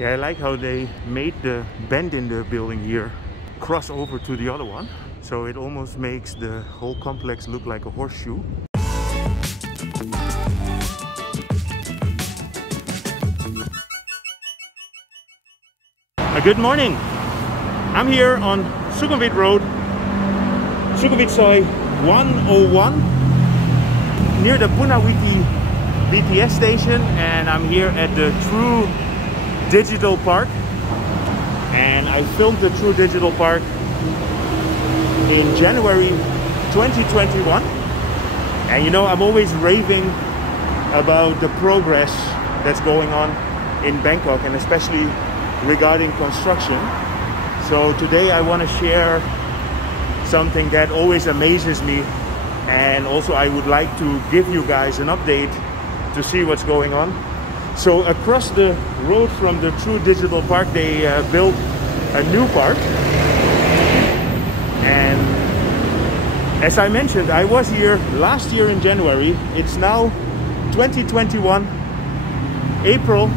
Yeah, I like how they made the bend in the building here cross over to the other one. So it almost makes the whole complex look like a horseshoe. Good morning. I'm here on Sukhumvit Road, Sukhumvit Soy 101, near the Punawiti BTS station, and I'm here at the True Digital Park. And I filmed the True Digital Park in January 2021. And you know, I'm always raving about the progress that's going on in Bangkok, and especially regarding construction. So today I want to share something that always amazes me, and also I would like to give you guys an update to see what's going on. So across the road from the True Digital Park, they built a new park. And as I mentioned, I was here last year in January. It's now 2021, April,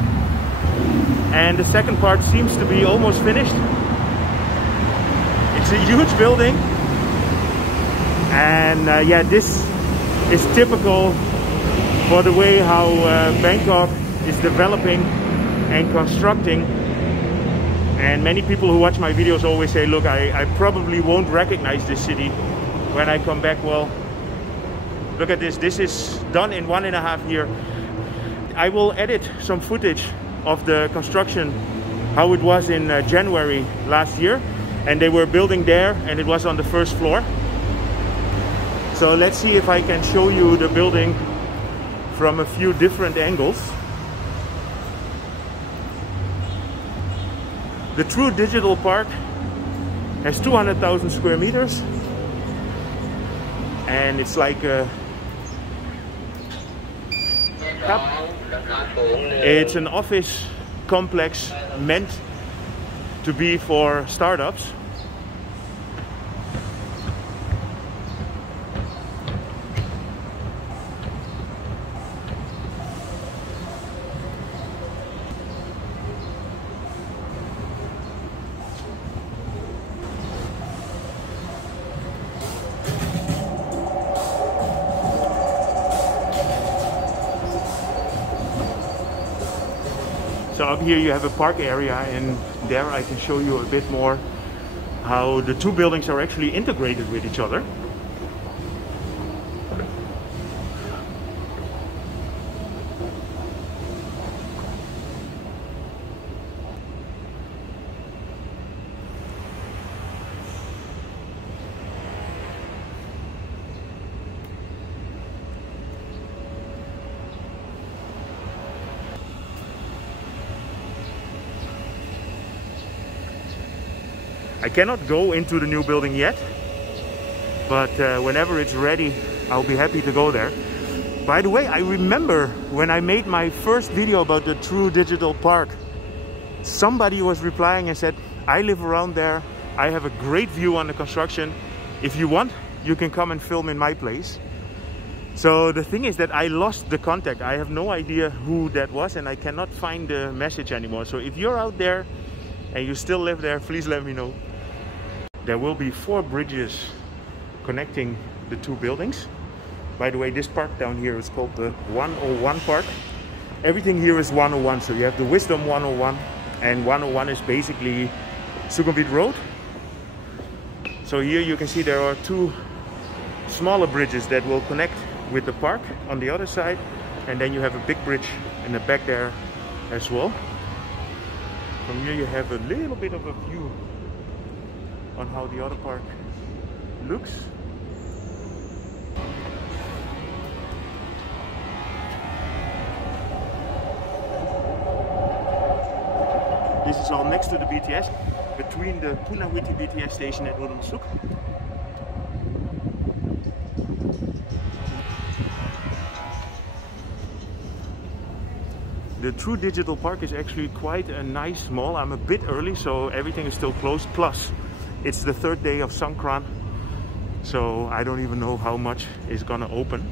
and the second part seems to be almost finished. It's a huge building, and yeah, this is typical for the way how Bangkok is developing and constructing. And many people who watch my videos always say, look, I probably won't recognize this city when I come back. Well, look at this. This is done in 1.5 years. I will edit some footage of the construction, how it was in January last year. And they were building there, and it was on the first floor. So let's see if I can show you the building from a few different angles. The True Digital Park has 200,000 square meters, and it's like it's an office complex meant to be for startups. So up here you have a park area, and there I can show you a bit more how the two buildings are actually integrated with each other. I cannot go into the new building yet, but whenever it's ready, I'll be happy to go there. By the way, I remember when I made my first video about the True Digital Park, somebody was replying and said, I live around there, I have a great view on the construction. If you want, you can come and film in my place. So the thing is that I lost the contact. I have no idea who that was, and I cannot find the message anymore. So if you're out there and you still live there, please let me know. There will be 4 bridges connecting the two buildings. By the way, this park down here is called the 101 Park. Everything here is 101. So you have the Wisdom 101, and 101 is basically Sukhumvit Road. So here you can see there are 2 smaller bridges that will connect with the park on the other side. And then you have a big bridge in the back there as well. From here you have a little bit of a view on how the other park looks. This is all next to the BTS, between the Punawiti BTS station at Udon Suk. The True Digital Park is actually quite a nice mall. I'm a bit early, so everything is still closed. Plus, it's the 3rd day of Songkran, so I don't even know how much is gonna open.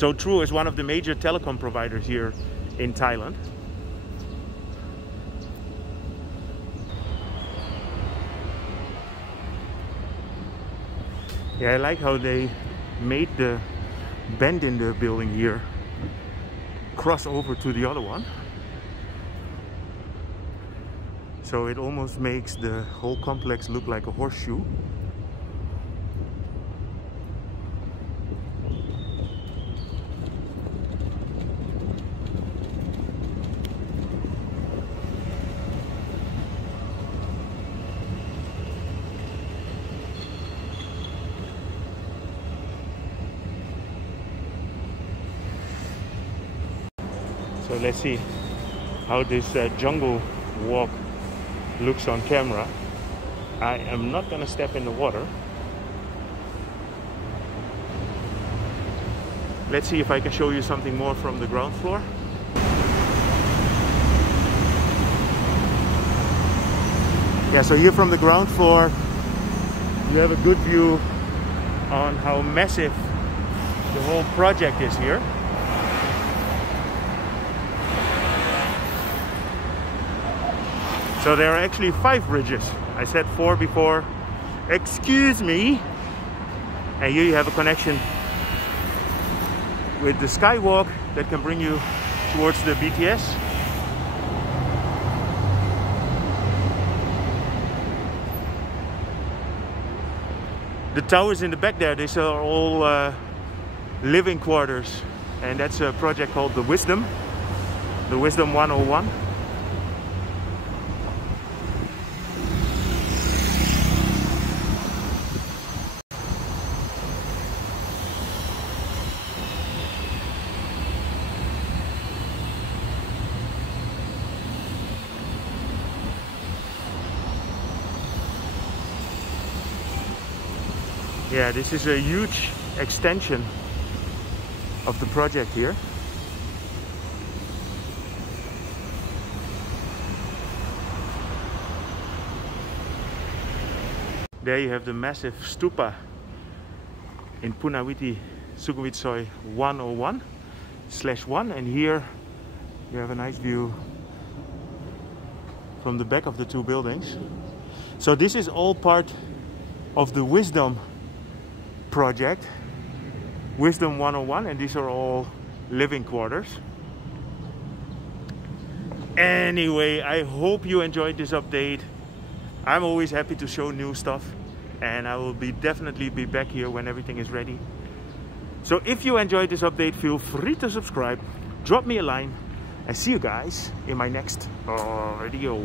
So True is one of the major telecom providers here in Thailand. Yeah, I like how they made the bend in the building here cross over to the other one. So it almost makes the whole complex look like a horseshoe. So let's see how this jungle walk looks on camera. I am not gonna step in the water. Let's see if I can show you something more from the ground floor. Yeah, so here from the ground floor you have a good view on how massive the whole project is here. So there are actually 5 bridges. I said 4 before. Excuse me. And here you have a connection with the Skywalk that can bring you towards the BTS. The towers in the back there, these are all living quarters. And that's a project called the Wisdom 101. Yeah, this is a huge extension of the project here. There you have the massive stupa in Punawiti, Sukhumvit Road 101/1, and here you have a nice view from the back of the 2 buildings. So this is all part of the Wisdom project, Wisdom 101, and these are all living quarters. Anyway, I hope you enjoyed this update. I'm always happy to show new stuff, and I will definitely be back here when everything is ready. So if you enjoyed this update, feel free to subscribe, drop me a line, and see you guys in my next video.